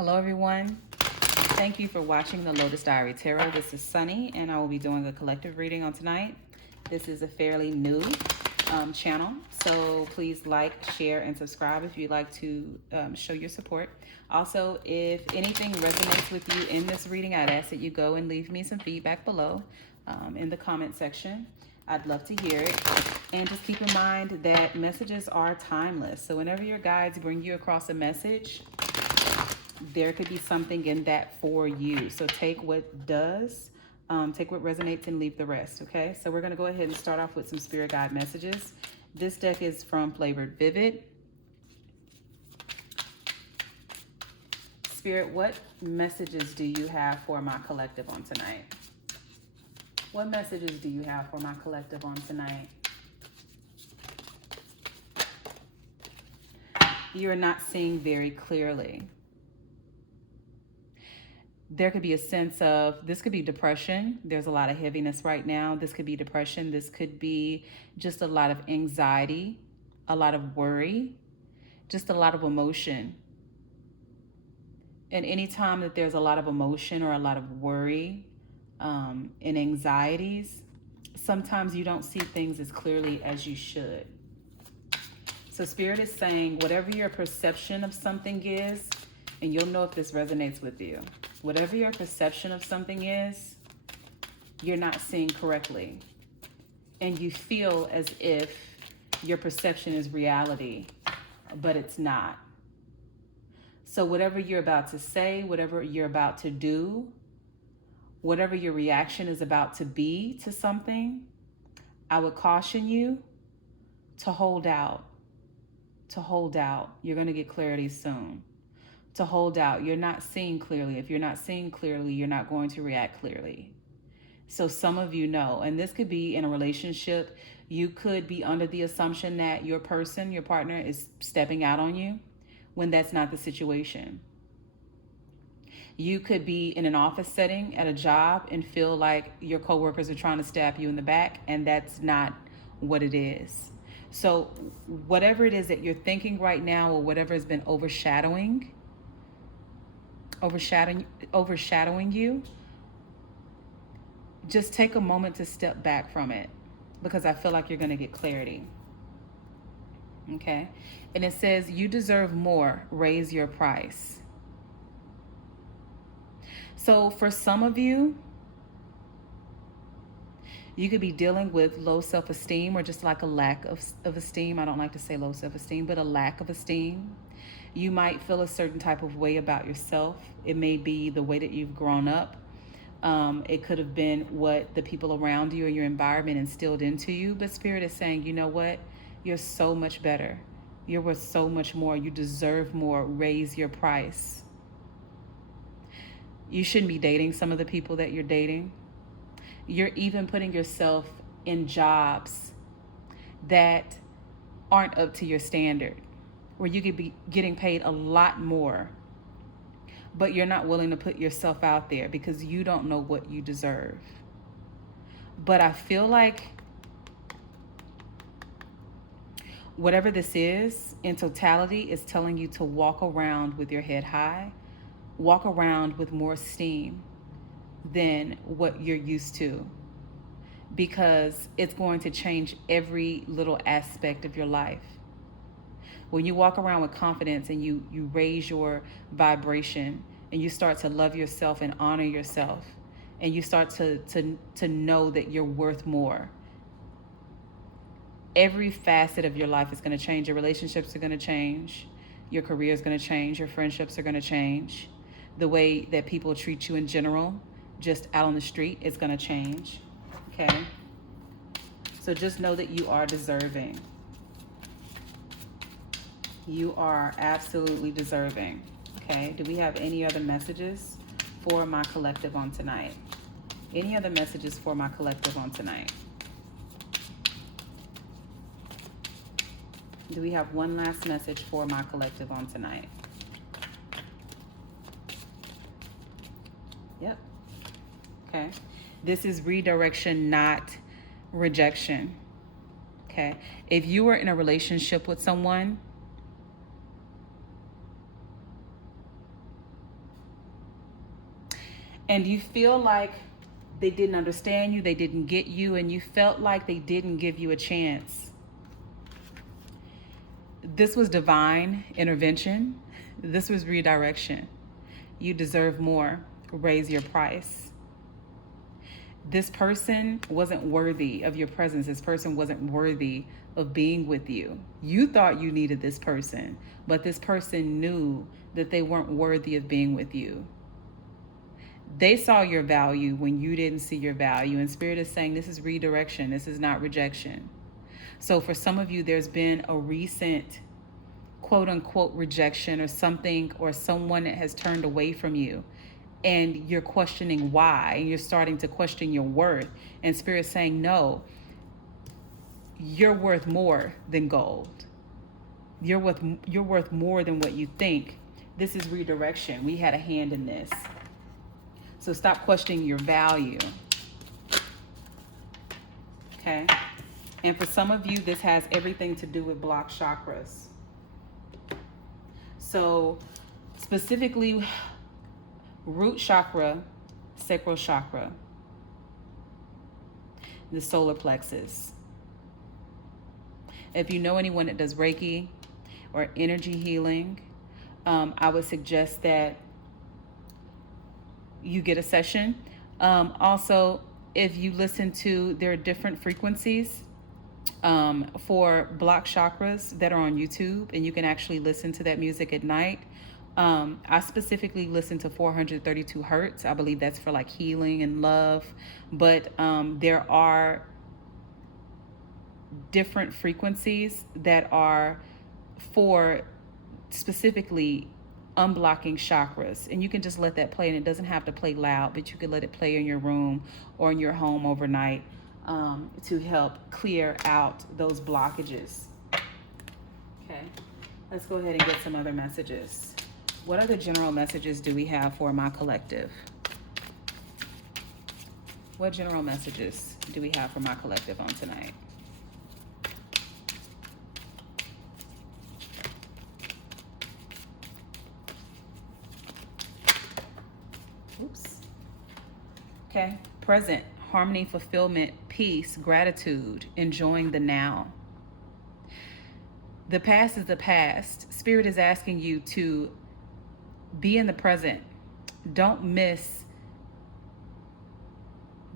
Hello, everyone. Thank you for watching the Lotus Diary Tarot. This is Sunny, and I will be doing a collective reading on tonight. This is a fairly new channel, so please like, share, and subscribe if you'd like to show your support. Also, if anything resonates with you in this reading, I'd ask that you go and leave me some feedback below in the comment section. I'd love to hear it. And just keep in mind that messages are timeless. So whenever your guides bring you across a message, there could be something in that for you. So take what does, take what resonates and leave the rest, okay? So we're gonna go ahead and start off with some spirit guide messages. This deck is from Flavored Vivid. Spirit, what messages do you have for my collective on tonight? What messages do you have for my collective on tonight? You're not seeing very clearly. There could be a sense of, this could be depression. There's a lot of heaviness right now. This could be depression. This could be just a lot of anxiety, a lot of worry, just a lot of emotion. And anytime that there's a lot of emotion or a lot of worry and anxieties, sometimes you don't see things as clearly as you should. So Spirit is saying, whatever your perception of something is, and you'll know if this resonates with you. Whatever your perception of something is, you're not seeing correctly. And you feel as if your perception is reality, but it's not. So whatever you're about to say, whatever you're about to do, whatever your reaction is about to be to something, I would caution you to hold out. To hold out. You're going to get clarity soon. To hold out. You're not seeing clearly. If you're not seeing clearly, you're not going to react clearly. So some of you know, and this could be in a relationship. You could be under the assumption that your person, your partner, is stepping out on you when that's not the situation. You could be in an office setting at a job and feel like your coworkers are trying to stab you in the back, and that's not what it is. So whatever it is that you're thinking right now, or whatever has been overshadowing you, just take a moment to step back from it, because I feel like you're going to get clarity. Okay? And it says, you deserve more. Raise your price. So for some of you, you could be dealing with low self-esteem, or just like a lack of esteem. I don't like to say low self-esteem, but a lack of esteem. You might feel a certain type of way about yourself. It may be the way that you've grown up. It could have been what the people around you or your environment instilled into you. But Spirit is saying, you know what? You're so much better. You're worth so much more. You deserve more. Raise your price. You shouldn't be dating some of the people that you're dating. You're even putting yourself in jobs that aren't up to your standard, where you could be getting paid a lot more, but you're not willing to put yourself out there because you don't know what you deserve. But I feel like whatever this is, in totality, is telling you to walk around with your head high, walk around with more esteem than what you're used to, because it's going to change every little aspect of your life. When you walk around with confidence and you raise your vibration and you start to love yourself and honor yourself, and you start to know that you're worth more, every facet of your life is going to change. Your relationships are going to change. Your career is going to change. Your friendships are going to change. The way that people treat you in general, just out on the street, is going to change. Okay? So just know that you are deserving. You are absolutely deserving. Okay? Do we have any other messages for my collective on tonight? Any other messages for my collective on tonight? Do we have one last message for my collective on tonight? Yep. Okay. This is redirection, not rejection. Okay. If you were in a relationship with someone And you feel like they didn't understand you, they didn't get you, and you felt like they didn't give you a chance. This was divine intervention. This was redirection. You deserve more. Raise your price. This person wasn't worthy of your presence. This person wasn't worthy of being with you. You thought you needed this person, but this person knew that they weren't worthy of being with you. They saw your value when you didn't see your value. And Spirit is saying this is redirection. This is not rejection. So for some of you, there's been a recent quote unquote rejection or something, or someone that has turned away from you. And you're questioning why, and you're starting to question your worth. And Spirit's saying, no, you're worth more than gold. You're worth more than what you think. This is redirection. We had a hand in this. So stop questioning your value. Okay? And for some of you, this has everything to do with blocked chakras. So specifically, root chakra, sacral chakra, the solar plexus. If you know anyone that does Reiki or energy healing, I would suggest that you get a session. Also, if you listen to, there are different frequencies for blocked chakras that are on YouTube, and you can actually listen to that music at night. I specifically listen to 432 hertz. I believe that's for like healing and love. But there are different frequencies that are for specifically unblocking chakras. And you can just let that play, and it doesn't have to play loud, but you can let it play in your room or in your home overnight to help clear out those blockages. Okay, let's go ahead and get some other messages. What other general messages do we have for my collective? What general messages do we have for my collective on tonight? Oops. Okay. Present, harmony, fulfillment, peace, gratitude, enjoying the now. The past is the past. Spirit is asking you to be in the present. Don't miss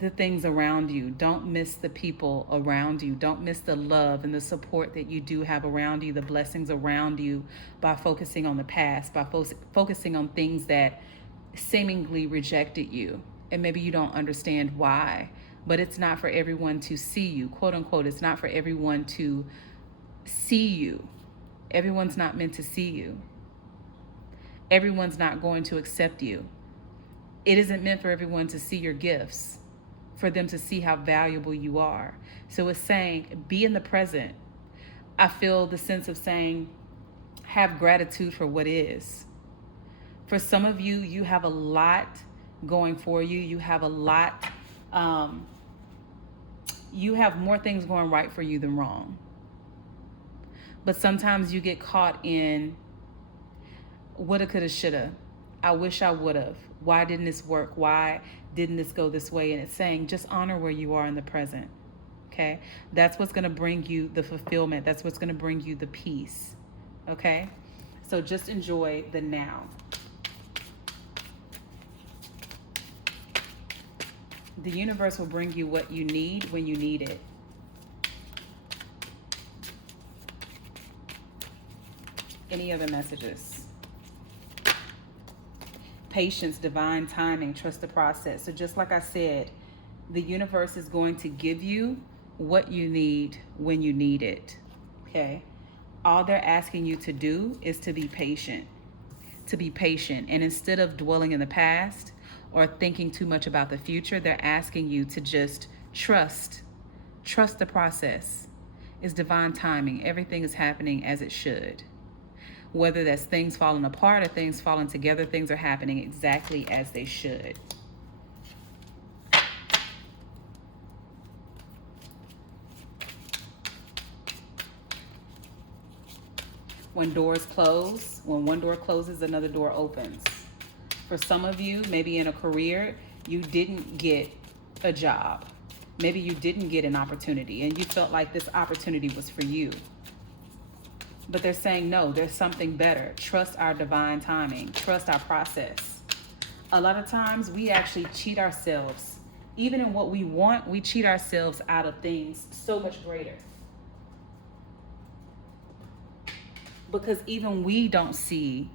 the things around you. Don't miss the people around you. Don't miss the love and the support that you do have around you, the blessings around you, by focusing on the past, by focusing on things that seemingly rejected you. And maybe you don't understand why, but it's not for everyone to see you, quote unquote. It's not for everyone to see you. Everyone's not meant to see you. Everyone's not going to accept you. It isn't meant for everyone to see your gifts, for them to see how valuable you are. So it's saying, be in the present. I feel the sense of saying, have gratitude for what is. For some of you, you have a lot going for you. You have a lot, you have more things going right for you than wrong. But sometimes you get caught in woulda, coulda, shoulda. I wish I would have. Why didn't this work? Why didn't this go this way? And it's saying, just honor where you are in the present. Okay? That's what's going to bring you the fulfillment. That's what's going to bring you the peace. Okay? So just enjoy the now. The universe will bring you what you need when you need it. Any other messages? Patience, divine timing, trust the process. So just like I said, the universe is going to give you what you need when you need it. Okay? All they're asking you to do is to be patient. To be patient. And instead of dwelling in the past or thinking too much about the future, they're asking you to just trust. Trust the process. It's divine timing. Everything is happening as it should. Whether that's things falling apart or things falling together, things are happening exactly as they should. When doors close, when one door closes, another door opens. For some of you, maybe in a career, you didn't get a job. Maybe you didn't get an opportunity and you felt like this opportunity was for you. But they're saying, no, there's something better. Trust our divine timing. Trust our process. A lot of times we actually cheat ourselves. Even in what we want, we cheat ourselves out of things so much greater. Because even we don't see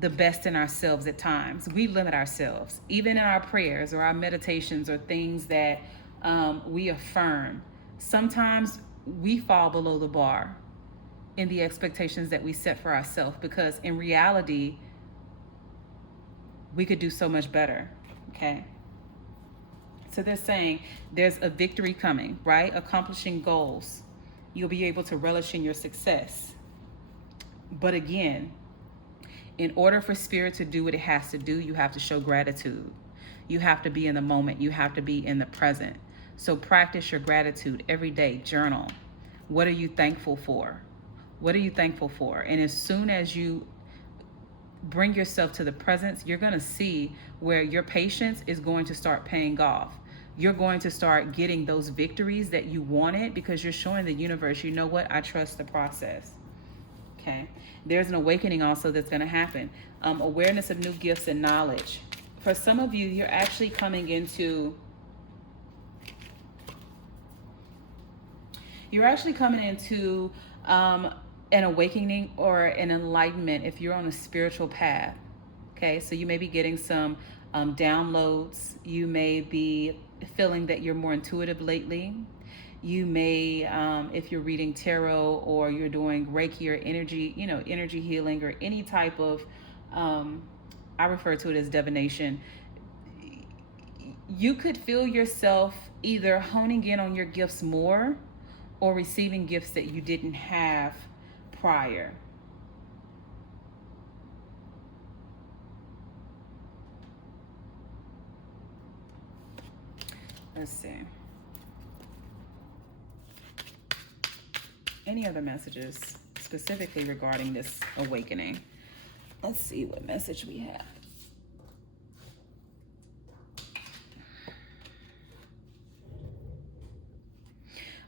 the best in ourselves at times. We limit ourselves, even in our prayers or our meditations or things that we affirm. Sometimes we fall below the bar in the expectations that we set for ourselves, because in reality, we could do so much better, okay? So they're saying there's a victory coming, right? Accomplishing goals. You'll be able to relish in your success. But again, in order for spirit to do what it has to do, you have to show gratitude. You have to be in the moment. You have to be in the present. So practice your gratitude every day. Journal. What are you thankful for? What are you thankful for? And as soon as you bring yourself to the presence, you're going to see where your patience is going to start paying off. You're going to start getting those victories that you wanted, because you're showing the universe, you know what? I trust the process. Okay. There's an awakening also that's going to happen. Awareness of new gifts and knowledge. For some of you, you're actually coming into an awakening or an enlightenment if you're on a spiritual path. Okay, so you may be getting some downloads. You may be feeling that you're more intuitive lately. You may, if you're reading tarot or you're doing Reiki or energy healing or any type of, I refer to it as divination. You could feel yourself either honing in on your gifts more or receiving gifts that you didn't have prior. Let's see. Any other messages specifically regarding this awakening? Let's see what message we have.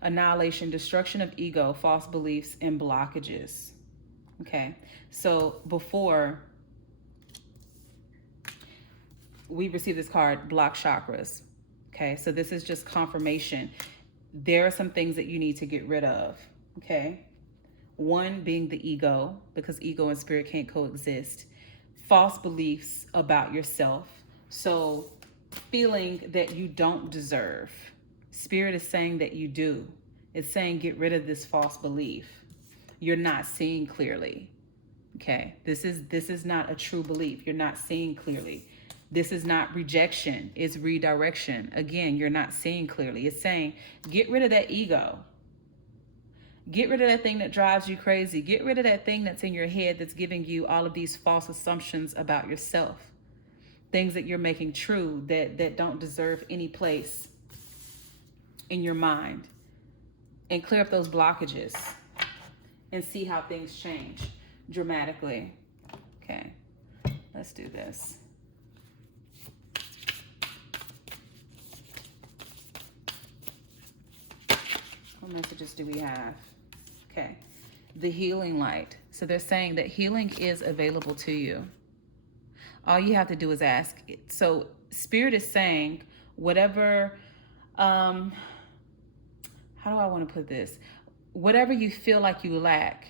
Annihilation, destruction of ego, false beliefs, and blockages. Okay, so before we received this card, block chakras. Okay, so this is just confirmation. There are some things that you need to get rid of. Okay, one being the ego, because ego and spirit can't coexist. False beliefs about yourself. So feeling that you don't deserve. Spirit is saying that you do. It's saying get rid of this false belief. You're not seeing clearly. Okay, this is not a true belief. You're not seeing clearly. This is not rejection. It's redirection. Again, you're not seeing clearly. It's saying get rid of that ego. Get rid of that thing that drives you crazy. Get rid of that thing that's in your head that's giving you all of these false assumptions about yourself. Things that you're making true that don't deserve any place in your mind. And clear up those blockages and see how things change dramatically. Okay, let's do this. What messages do we have? Okay, the healing light. So they're saying that healing is available to you. All you have to do is ask it. So Spirit is saying whatever, how do I want to put this? Whatever you feel like you lack,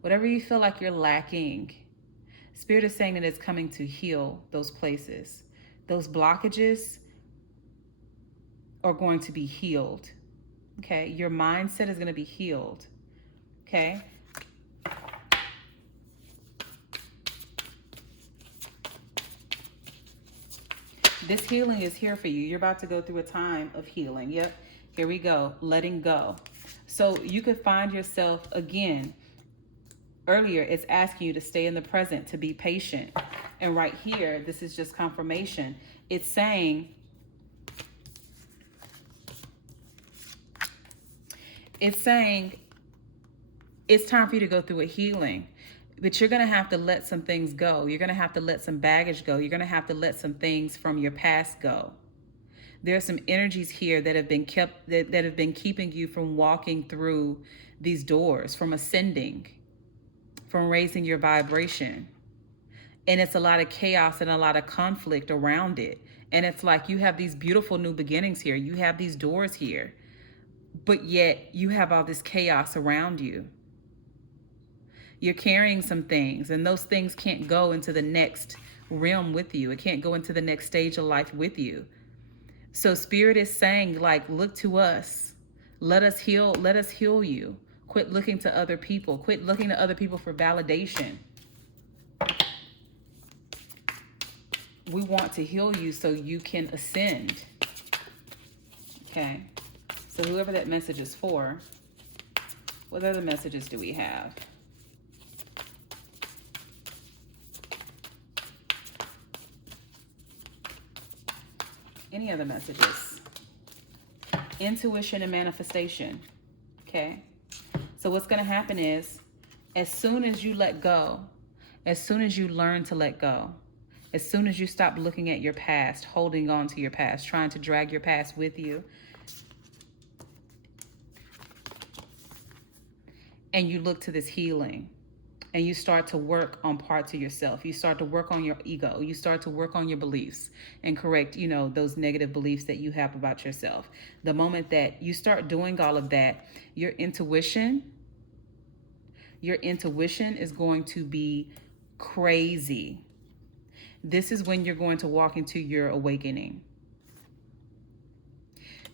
whatever you feel like you're lacking, Spirit is saying that it's coming to heal those places. Those blockages are going to be healed. Okay, your mindset is going to be healed. Okay. This healing is here for you. You're about to go through a time of healing. Yep. Here we go. Letting go. So you could find yourself again. Earlier, it's asking you to stay in the present, to be patient. And right here, this is just confirmation. It's saying, it's time for you to go through a healing. But you're going to have to let some things go. You're going to have to let some baggage go. You're going to have to let some things from your past go. There are some energies here that have been kept, that have been keeping you from walking through these doors, from ascending, from raising your vibration. And it's a lot of chaos and a lot of conflict around it. And it's like you have these beautiful new beginnings here. You have these doors here, but yet you have all this chaos around you. You're carrying some things, and those things can't go into the next realm with you. It can't go into the next stage of life with you. So Spirit is saying, like, look to us. Let us heal you. Quit looking to other people. Quit looking to other people for validation. We want to heal you so you can ascend. Okay. So whoever that message is for, what other messages do we have? Any other messages? Intuition and manifestation. Okay. So what's going to happen is, as soon as you let go, as soon as you learn to let go, as soon as you stop looking at your past, holding on to your past, trying to drag your past with you, and you look to this healing, and you start to work on parts of yourself. You start to work on your ego. You start to work on your beliefs and correct, those negative beliefs that you have about yourself. The moment that you start doing all of that, your intuition is going to be crazy. This is when you're going to walk into your awakening.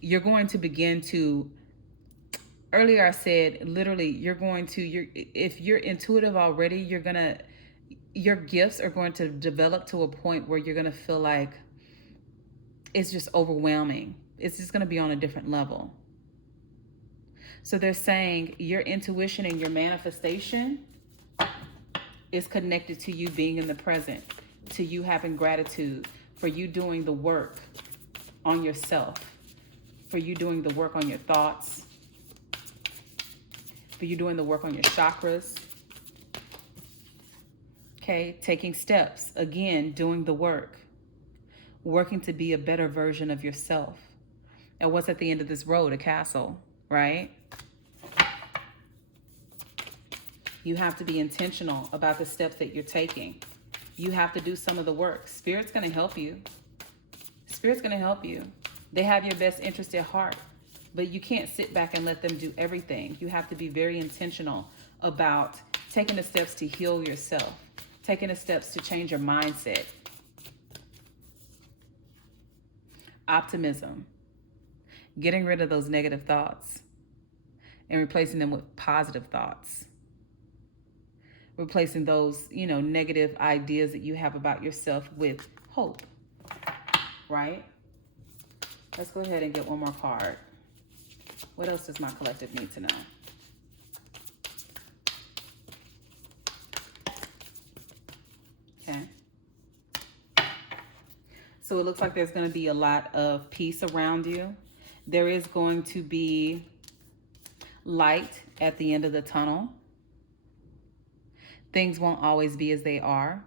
You're going to begin to, earlier I said, literally, if you're intuitive already, your gifts are going to develop to a point where you're going to feel like it's just overwhelming. It's just going to be on a different level. So they're saying your intuition and your manifestation is connected to you being in the present, to you having gratitude, for you doing the work on yourself, for you doing the work on your thoughts, for you doing the work on your chakras. Okay, taking steps, again, doing the work, working to be a better version of yourself. And what's at the end of this road? A castle, right? You have to be intentional about the steps that you're taking. You have to do some of the work. Spirit's going to help you. Spirit's going to help you. They have your best interest at heart, but you can't sit back and let them do everything. You have to be very intentional about taking the steps to heal yourself, taking the steps to change your mindset. Optimism. Getting rid of those negative thoughts and replacing them with positive thoughts. Replacing those, negative ideas that you have about yourself with hope, right? Let's go ahead and get one more card. What else does my collective need to know? Okay. So it looks like there's going to be a lot of peace around you. There is going to be light at the end of the tunnel. Things won't always be as they are,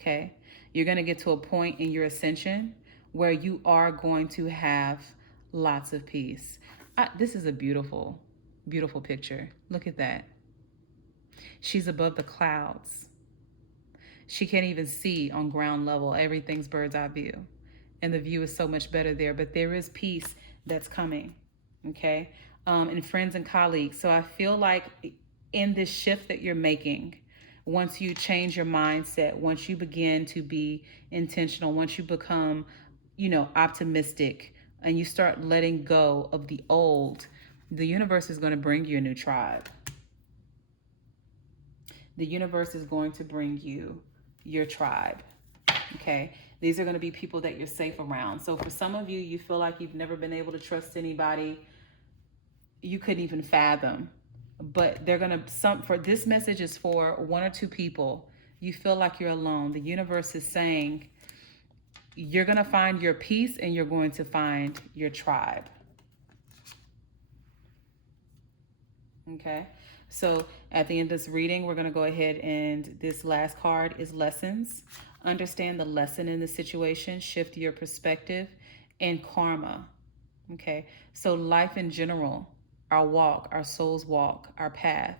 okay? You're going to get to a point in your ascension where you are going to have lots of peace. This is a beautiful, beautiful picture. Look at that. She's above the clouds. She can't even see on ground level. Everything's bird's eye view. And the view is so much better there. But there is peace that's coming, okay? And friends and colleagues. So I feel like in this shift that you're making, once you change your mindset, once you begin to be intentional, once you become, optimistic, and you start letting go of the old, the universe is going to bring you a new tribe. The universe is going to bring you your tribe, okay? These are going to be people that you're safe around. So for some of you, you feel like you've never been able to trust anybody. You couldn't even fathom. But they're going to, for this message is for one or two people. You feel like you're alone. The universe is saying you're going to find your peace and you're going to find your tribe. Okay. So at the end of this reading, we're going to go ahead, and this last card is lessons. Understand the lesson in the situation, shift your perspective, and karma. Okay, so life in general, our walk, our soul's walk, our path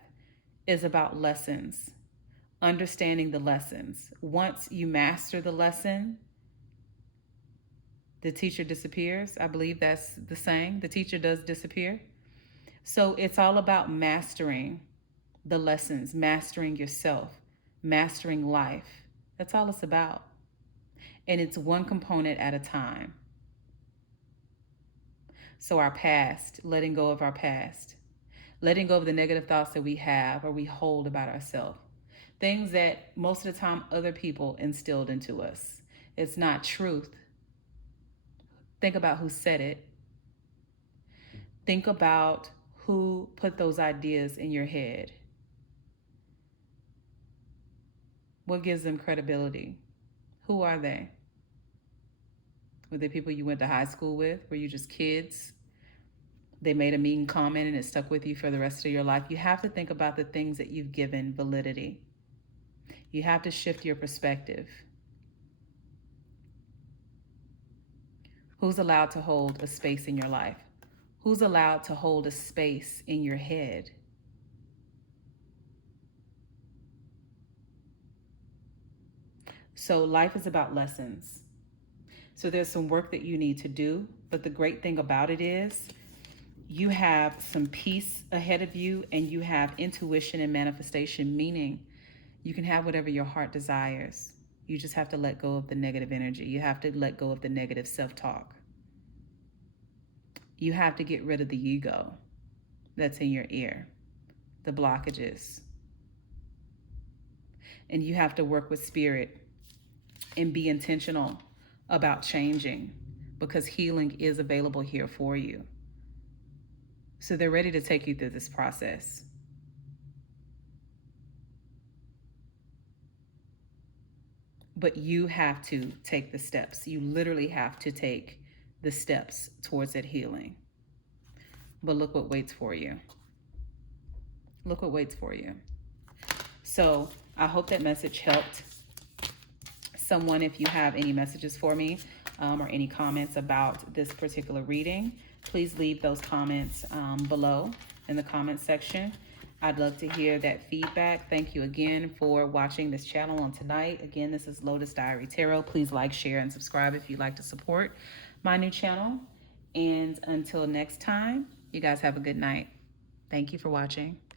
is about lessons, understanding the lessons. Once you master the lesson, the teacher disappears. I believe that's the saying. The teacher does disappear. So it's all about mastering the lessons, mastering yourself, mastering life. That's all it's about. And it's one component at a time. So our past, letting go of our past, letting go of the negative thoughts that we have or we hold about ourselves. Things that most of the time other people instilled into us. It's not truth. Think about who said it. Think about who put those ideas in your head. What gives them credibility? Who are they? Were they people you went to high school with? Were you just kids? They made a mean comment and it stuck with you for the rest of your life. You have to think about the things that you've given validity. You have to shift your perspective. Who's allowed to hold a space in your life? Who's allowed to hold a space in your head? So life is about lessons. So there's some work that you need to do, but the great thing about it is you have some peace ahead of you, and you have intuition and manifestation, meaning you can have whatever your heart desires. You just have to let go of the negative energy. You have to let go of the negative self-talk. You have to get rid of the ego that's in your ear, the blockages. And you have to work with spirit and be intentional about changing, because healing is available here for you. So they're ready to take you through this process. But you have to take the steps. You literally have to take the steps towards that healing. But look what waits for you. Look what waits for you. So I hope that message helped someone. If you have any messages for me or any comments about this particular reading, please leave those comments below in the comment section. I'd love to hear that feedback. Thank you again for watching this channel on tonight. Again, this is Lotus Diary Tarot. Please like, share, and subscribe if you'd like to support my new channel. And until next time, you guys have a good night. Thank you for watching.